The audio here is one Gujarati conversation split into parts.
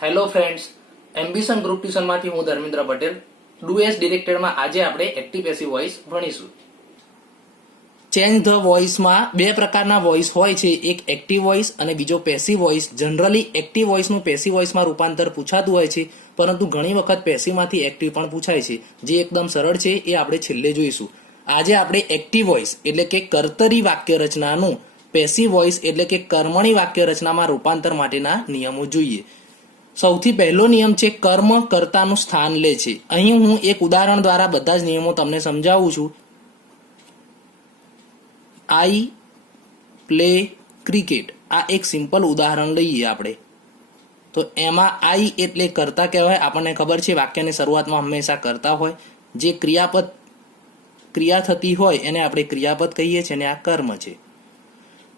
હેલો ફ્રેન્ડ્સ, એમ્બિશન ગ્રુપ ટ્યુશનમાંથી હું ધર્મેન્દ્ર પટેલ. ડુ એસ ડિરેક્ટેડમાં આજે આપણે એક્ટિવ પેસિવ વોઇસ ભણીશું. ચેન્જ ધ વોઇસમાં બે પ્રકારના વોઇસ હોય છે, એક એક્ટિવ વોઇસ અને બીજો પેસિવ વોઇસ. જનરલી એક્ટિવ વોઇસનું પેસિવ વોઇસમાં રૂપાંતર પૂછાતું હોય છે, પરંતુ ઘણી વખત પેસિવમાંથી એક્ટિવ પણ પૂછાય છે. જે એકદમ સરળ છે એ આપણે છેલ્લે જોઈશું. આજે આપણે એક્ટિવ વોઇસ એટલે કે કર્તરી વાક્ય રચનાનું પેસિવ વોઇસ એટલે કે કર્મણી વાક્ય રચનામાં રૂપાંતર માટેના નિયમો જોઈએ. સૌથી પહેલો નિયમ છે કર્મ કર્તાનું સ્થાન લે છે. અહીં હું એક ઉદાહરણ દ્વારા બધા જ નિયમો તમને સમજાવું છું. આઈ પ્લે ક્રિકેટ, આ એક સિમ્પલ ઉદાહરણ લઈએ આપણે. તો એમાં આઈ એટલે કર્તા કહેવાય. આપણને ખબર છે વાક્યની શરૂઆતમાં હંમેશા કર્તા હોય. જે ક્રિયા થતી હોય એને આપણે ક્રિયાપદ કહીએ છીએ અને આ કર્મ છે.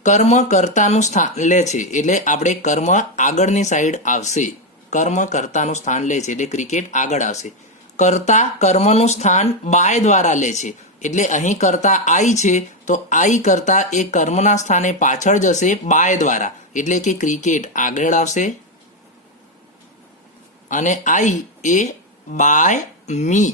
કર્મ કર્તાનું સ્થાન લે છે એટલે આપણે કર્મ આગળની સાઈડ આવશે. કર્મ કર્તાનું સ્થાન લે છે એટલે ક્રિકેટ આગળ આવશે. કર્તા કર્મનું સ્થાન બાય દ્વારા લે છે એટલે અહીં કર્તા આઈ છે, તો આઈ કર્તા એ કર્મના સ્થાને પાછળ જશે બાય દ્વારા, એટલે કે ક્રિકેટ આગળ આવશે અને આઈ એ બાય મી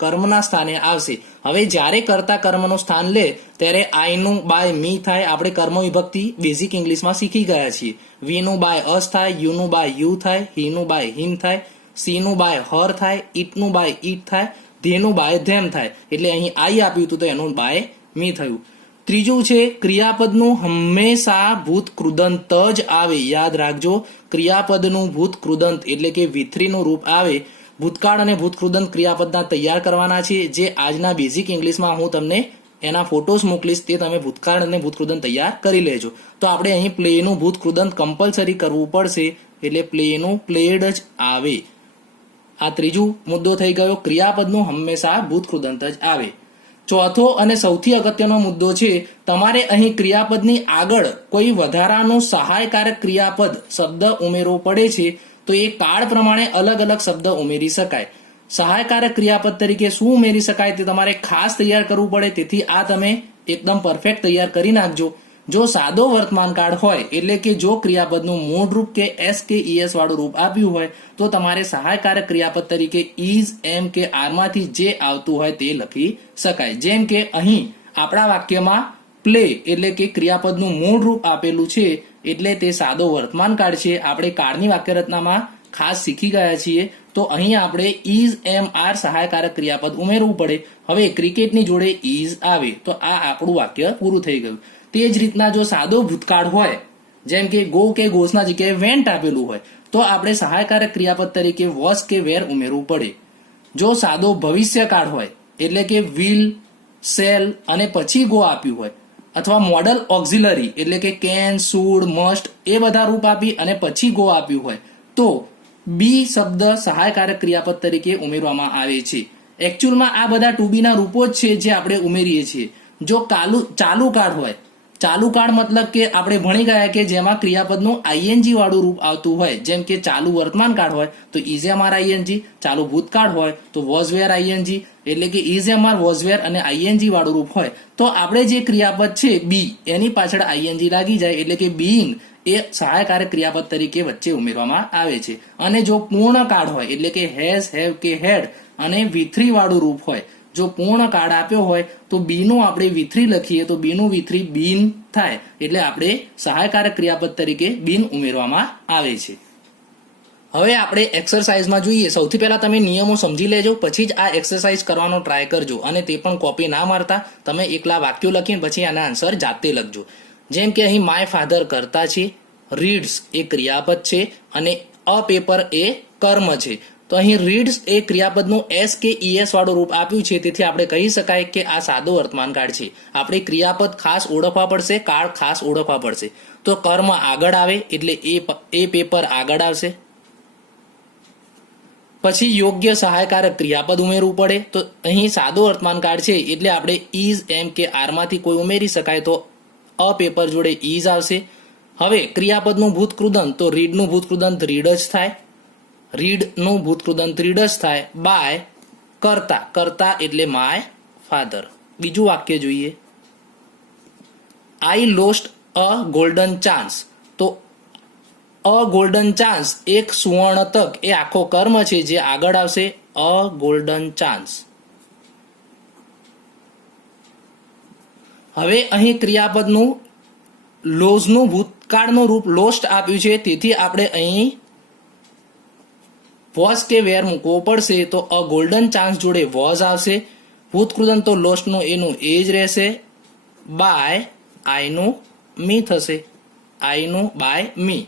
કર્મના સ્થાને આવશે. હવે જ્યારે કર્તા કર્મનું સ્થાન લે ત્યારે આઈનું બાય મી થાય. આપણે કર્મ વિભક્તિ બેઝિક ઇંગ્લિશમાં શીખી ગયા છીએ. વીનું બાય અસ થાય, યુનું બાય યુ થાય, હીનું બાય હિમ થાય, સીનું બાય હર થાય, ઈટનું બાય ઈટ થાય, ધેનું બાય ધેમ થાય. એટલે અહીં આઈ આપ્યું હતું તો એનું બાય મી થયું. ત્રીજું છે ક્રિયાપદનું હંમેશા ભૂત કૃદંત જ આવે. યાદ રાખજો, ક્રિયાપદનું ભૂત કૃદંત એટલે કે વિથરીનું રૂપ આવે. ભૂતકાળ અને ભૂતકૃદંત ક્રિયાપદના તૈયાર કરવાના છે, જે આજના બેઝિક ઇંગ્લિશમાં હું તમને એના ફોટોસ મોકલીશ, તે તમે ભૂતકાળ અને ભૂતકૃદંત તૈયાર કરી લેજો. તો આપણે અહીં પ્લેનું ભૂતકૃદંત કમ્પલસરી કરવું પડશે, એટલે પ્લેનું પ્લેડ જ આવે. આ ત્રીજું મુદ્દો થઈ ગયો, ક્રિયાપદનું હંમેશા ભૂતકૃદંત જ આવે. ચોથો અને સૌથી અગત્યનો મુદ્દો છે, તમારે અહીં ક્રિયાપદની આગળ કોઈ વધારાનું સહાયકારક ક્રિયાપદ શબ્દ ઉમેરવો પડે છે, તો એ કાળ પ્રમાણે અલગ અલગ શબ્દ ઉમેરી શકાય. સહાયકારક ક્રિયાપદ તરીકે શું ઉમેરી શકાય તે તમારે ખાસ તૈયાર કરવું પડે. તેથી આ તમે એકદમ પરફેક્ટ તૈયાર કરી નાખજો. જો સાદો વર્તમાન કાળ હોય એટલે કે જો ક્રિયાપદનું મૂળ રૂપ કે એસ કે ઈએસ વાળું રૂપ આપ્યું હોય, તો તમારે સહાયકારક ક્રિયાપદ તરીકે ઇઝ, એમ કે આરમાંથી જે આવતું હોય તે લખી શકાય. જેમ કે અહીં આપણા વાક્યમાં પ્લે એટલે કે ક્રિયાપદનું મૂળ રૂપ આપેલું છે, એટલે તે સાદો વર્તમાન કાળ છે. આપણે કાળની વાક્યરચનામાં ખાસ શીખી ગયા છીએ, તો અહીં આપણે ઇઝ, એમ, આર સહાયકારક ક્રિયાપદ ઉમેરવું પડે. હવે ક્રિકેટની જોડે ઇઝ આવે તો આ આપણું વાક્ય પૂરું થઈ ગયું. તે જ રીતના જો સાદો ભૂતકાળ હોય, જેમ કે ગો કે ગોસના જગ્યાએ વેન્ટ આપેલું હોય, તો આપણે સહાયકારક ક્રિયાપદ તરીકે વોસ કે વેર ઉમેરવું પડે. જો સાદો ભવિષ્યકાળ હોય એટલે કે વિલ, સેલ અને પછી ગો આપ્યું હોય, અથવા મોડલ ઓક્ઝિલરી એટલે કે કેન, શુડ, મસ્ટ એ બધા રૂપ આપી અને પછી ગો આપ્યું હોય, તો બી શબ્દ સહાયકારક ક્રિયાપદ તરીકે ઉમેરવામાં આવે છે. એકચ્યુઅલમાં આ બધા ટુ બી ના રૂપો જ છે જે આપણે ઉમેરીએ છીએ. જો ચાલુ કાળ હોય, ચાલુ કાળ મતલબ કે આપણે ભણી ગયા કે જેમાં ક્રિયાપદનું આઈએનજી વાળું રૂપ આવતું હોય, જેમ કે ચાલુ વર્તમાન કાળ હોય તો ઇઝ એમ આર આઈએનજી, ચાલુ ભૂતકાળ હોય તો વોઝ વેર આઈએનજી, એટલે કે is am are, was were અને આઈએનજી વાળું રૂપ હોય, તો આપણે જે ક્રિયાપદ છે બી એની પાછળ આઈએનજી લાગી જાય એટલે કે બીઇંગ એ સહાયકારક ક્રિયાપદ તરીકે વચ્ચે ઉમેરવામાં આવે છે. અને જો પૂર્ણ કાળ હોય એટલે કે હેઝ, હેવ કે હેડ અને વિથરી વાળું રૂપ હોય, જો પૂર્ણ કાળ આપ્યો હોય તો બી નું આપણે વિથરી લખીએ તો બી નું વિથરી બીન થાય, એટલે આપણે સહાયકારક ક્રિયાપદ તરીકે બીન ઉમેરવામાં આવે છે. હવે આપણે એક્સરસાઇઝમાં જોઈએ. સૌથી પહેલા તમે નિયમો સમજી લેજો, પછી જ આ એક્સરસાઇઝ કરવાનો ટ્રાય કરજો. અને તે પણ કોપી ના મારતા, તમે એકલા વાક્યો લખીને પછી આના આન્સર જાતે લખજો. જેમ કે અહીં માય ફાધર કર્તા છે, રીડ્સ એ ક્રિયાપદ છે અને અ પેપર એ કર્મ છે. તો અહીં રીડ્સ એ ક્રિયાપદનું એસ કે ઈએસ વાળું રૂપ આપ્યું છે, તેથી આપણે કહી શકાય કે આ સાદો વર્તમાન કાળ છે. આપણે ક્રિયાપદ ખાસ ઓળખવા પડશે, કાળ ખાસ ઓળખવા પડશે. તો કર્મ આગળ આવે એટલે એ પેપર આગળ આવશે. પછી યોગ્ય સહાયકારક ક્રિયાપદ ઉમેરવું પડે. તો અહીં સાદો વર્તમાન કાળ છે એટલે આપણે ઇઝ, એમ કે આરમાંથી કોઈ ઉમેરી શકાય, તો અ પેપર જોડે ઇઝ આવશે. હવે ક્રિયાપદનું ભૂતકૃદંત, તો રીડનું ભૂતકૃદંત રીડ જ થાય, રીડનું ભૂતકૃદંત રીડ જ થાય બાય કર્તા એટલે માય ફાધર. બીજું વાક્ય જોઈએ, I lost a golden chance. તો અ ગોલ્ડન ચાન્સ, એક સુવર્ણ તક એ આખો કર્મ છે જે આગળ આવશે અ ગોલ્ડન ચાન્સ. હવે અહીં ક્રિયાપદનું લોઝનું ભૂતકાળનું રૂપ લોસ્ટ આપ્યું છે, તેથી આપણે અહીં વોઝ કે વેર મૂકવો પડશે. તો અ ગોલ્ડન ચાન્સ જોડે વોઝ આવશે, ભૂતકૃદંત તો લોસ્ટનું એનું એ જ રહેશે, બાય આઈનું મી થશે, આઈનું બાય મી.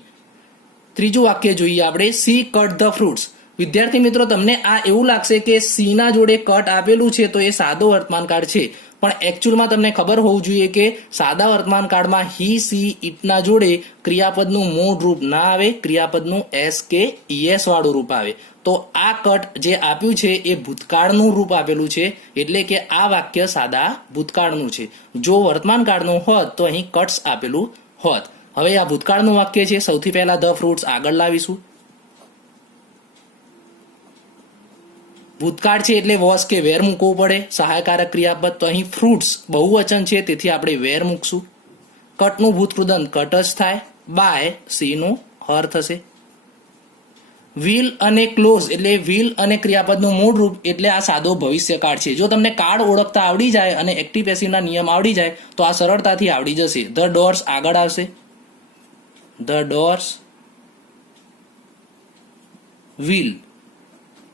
ત્રીજું વાક્ય જોઈએ આપણે, સી કટ ધ ફ્રૂટ્સ. વિદ્યાર્થી મિત્રો, તમને આ એવું લાગશે કે સી ના જોડે કટ આપેલું છે તો એ સાદો વર્તમાન કાળ છે, પણ એકચ્યુઅલમાં તમને ખબર હોવું જોઈએ કે સાદા વર્તમાન કાળમાં હી, સી, ઇટના જોડે ક્રિયાપદનું મૂળ રૂપ ના આવે, ક્રિયાપદનું એસ કે ઈએસ વાળું રૂપ આવે. તો આ કટ જે આપ્યું છે એ ભૂતકાળનું રૂપ આપેલું છે, એટલે કે આ વાક્ય સાદા ભૂતકાળનું છે. જો વર્તમાન કાળનું હોત તો અહીં કટ્સ આપેલું હોત. હવે આ ભૂતકાળનું વાક્ય છે, સૌથી પહેલા ધ ફ્રૂટ્સ આગળ લાવીશું. ભૂતકાળ છે એટલે વોઝ કે વેર મૂકવું પડે, સહાયકારક ક્રિયાપદ. તો અહીં ફ્રૂટ્સ બહુવચન છે તેથી આપણે વેર મૂકશું. કટનું ભૂતકૃદંત કટ જ થાય, બાય સી નું હર થશે. વિલ અને ક્લોઝ એટલે વિલ અને ક્રિયાપદનું મૂળ રૂપ એટલે આ સાદો ભવિષ્યકાળ છે. જો તમને કાળ ઓળખતા આવડી જાય અને એક્ટિવ પેસિવના નિયમ આવડી જાય તો આ સરળતાથી આવડી જશે. ધ ડોર્સ આગળ આવશે, ધ ડોર્સ વિલ.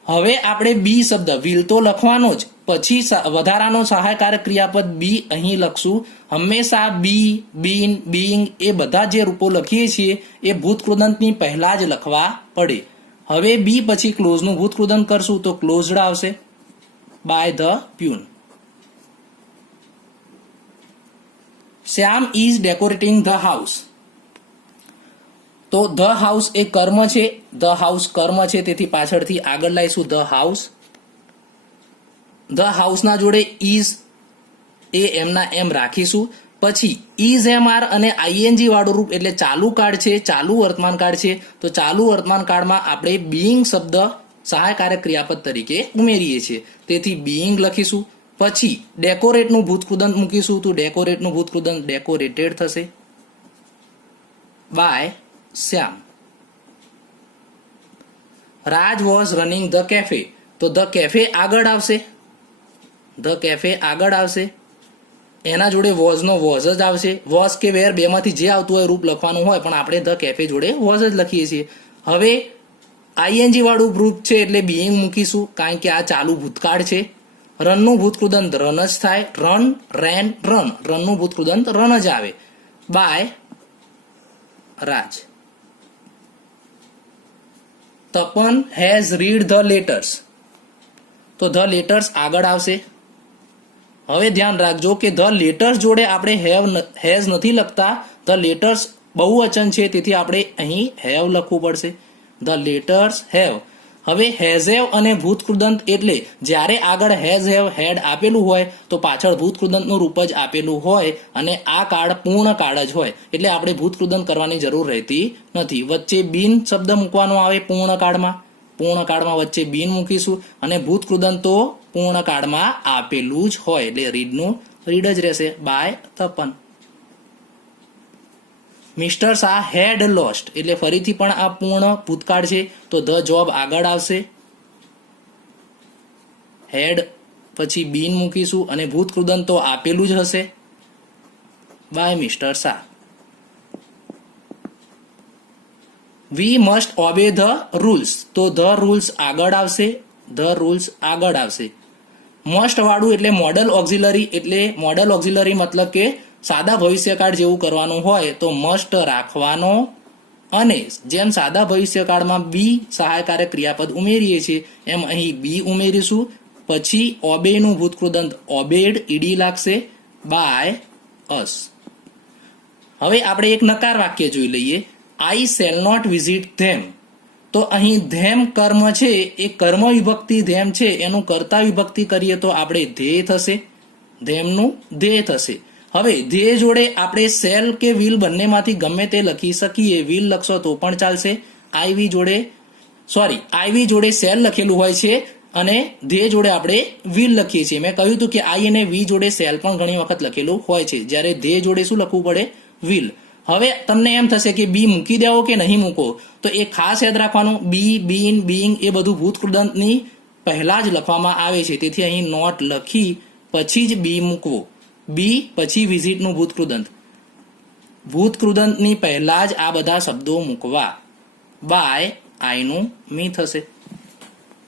હવે આપણે બી શબ્દ વિલ તો લખવાનો જ, પછી વધારાનો સહાયકારક ક્રિયાપદ બી અહીં લખશું. હંમેશા બી, બીન, બીઇંગ એ બધા જે રૂપો લખીએ છીએ એ ભૂતકૃદંતની પહેલા જ લખવા પડે. હવે બી પછી ક્લોઝનું ભૂતકૃદંત કરશું તો ક્લોઝડ આવશે, by the peon. Shyam is decorating the house. તો ધ હાઉસ એ કર્મ છે, ધ હાઉસ કર્મ છે તેથી પાછળથી આગળ લાવીશું ધ હાઉસ. ધ હાઉસના જોડે ઇઝ એ એમના એમ રાખીશું. પછી ઇઝ એમ આર અને આઈએનજી વાળું રૂપ એટલે ચાલુ કાળ છે, ચાલુ વર્તમાન કાળ છે. તો ચાલુ વર્તમાન કાળમાં આપણે બીઇંગ શબ્દ સહાયકારક ક્રિયાપદ તરીકે ઉમેરીએ છીએ, તેથી બીઇંગ લખીશું. પછી ડેકોરેટનું ભૂતકૃદંત મૂકીશું તો ડેકોરેટનું ભૂતકૃદંત ડેકોરેટેડ થશે, by Shyam. Raj was running the cafe. તો ધ કેફે આગળ આવશે, ધ કેફે આગળ આવશે, એના જોડે વોઝનો વોઝ જ આવશે. વોઝ કે વેર બેમાંથી જે આવતું હોય રૂપ લખવાનું હોય, પણ આપણે ધ કેફે જોડે વોઝ જ લખીએ છીએ. હવે આઈએનજી વાળું રૂપ છે એટલે બીઇંગ મૂકીશું, કારણ કે આ ચાલુ ભૂતકાળ છે. રનનું ભૂતકૃદંત રન જ થાય, રન, રેન, રન. રનનું ભૂતકૃદંત રન જ આવે, by Raj. Tapan has read the letters. તો ધ લેટર્સ આગળ આવશે. હવે ધ્યાન રાખજો કે ધ લેટર્સ જોડે આપણે હેઝ નથી લખતા, ધ લેટર્સ બહુવચન છે તેથી આપણે અહીં હેવ લખવું પડશે, ધ લેટર્સ હેવ. હવે હેઝ હેવ અને ભૂતકૃદંત એટલે જ્યારે આગળ હેઝ હેવ હેડ આપેલું હોય તો પાછળ ભૂતકૃદંતનું રૂપ જ આપેલું હોય, અને આ કાળ પૂર્ણ કાળ જ હોય એટલે આપણે ભૂતકૃદંત કરવાની જરૂર રહેતી નથી. વચ્ચે બીન શબ્દ મૂકવાનો આવે પૂર્ણ કાળમાં, પૂર્ણ કાળમાં વચ્ચે બીન મૂકીશું, અને ભૂતકૃદંત તો પૂર્ણ કાળમાં આપેલું જ હોય એટલે રીડનું રીડ જ રહેશે, by Tapan. Mister Shah had lost એટલે ફરીથી પણ આ પૂર્ણ ભૂતકાળ છે તો ધ જોબ આગળ આવશે, હેડ પછી બીન મૂકીશું અને ભૂતકૃદંત તો આપેલું જ હશે, by mister Shah. We must obey the rules. તો ધ રૂલ્સ આગળ આવશે, ધ રૂલ્સ આગળ આવશે. મસ્ટ વાળું એટલે મોડલ ઓક્ઝિલરી, એટલે મોડલ ઓક્ઝિલરી મતલબ કે સાદા ભવિષ્યકાળ જેવું કરવાનું હોય તો મસ્ટ રાખવાનો, અને જેમ સાદા ભવિષ્યકાળમાં બી સહાયકારક ક્રિયાપદ ઉમેરીએ છીએ એમ અહીં બી ઉમેરીશું. પછી ઓબેનું ભૂતકૃદંત ઓબેડ ઈડી લાગશે, બાય અસ. હવે આપણે એક નકાર વાક્ય જોઈ લઈએ. આઈ શેલ નોટ વિઝિટ ધેમ. તો અહીં ધેમ કર્મ છે એ કર્મ વિભક્તિ ધેમ છે, એનું કર્તા વિભક્તિ કરીએ તો આપણે ધ્યેય થશે, ધેમનું ધ્યેય થશે. હવે ધ્યેય જોડે આપણે શેલ કે વિલ બંનેમાંથી ગમે તે લખી શકીએ, વિલ લખશો તો પણ ચાલશે. આઈવી જોડે શેલ લખેલું હોય છે અને ધ્યેય જોડે આપણે વિલ લખીએ છીએ. મેં કહ્યું હતું કે આઈ અને વી જોડે શેલ પણ ઘણી વખત લખેલું હોય છે, જ્યારે ધ્યેય જોડે શું લખવું પડે, વિલ. હવે તમને એમ થશે કે બી મૂકી દેવો કે નહીં મૂકો, તો એ ખાસ યાદ રાખવાનું, બી, બીન, બીઇંગ એ બધું ભૂતકૃદંતની પહેલા જ લખવામાં આવે છે. તેથી અહીં નોટ લખી પછી જ બી મૂકવો. બી પછી વિઝિટનું ભૂતકૃદંત. ભૂતકૃદંતની પહેલા જ આ બધા શબ્દો મૂકવા. બાય આઈનું મી થશે.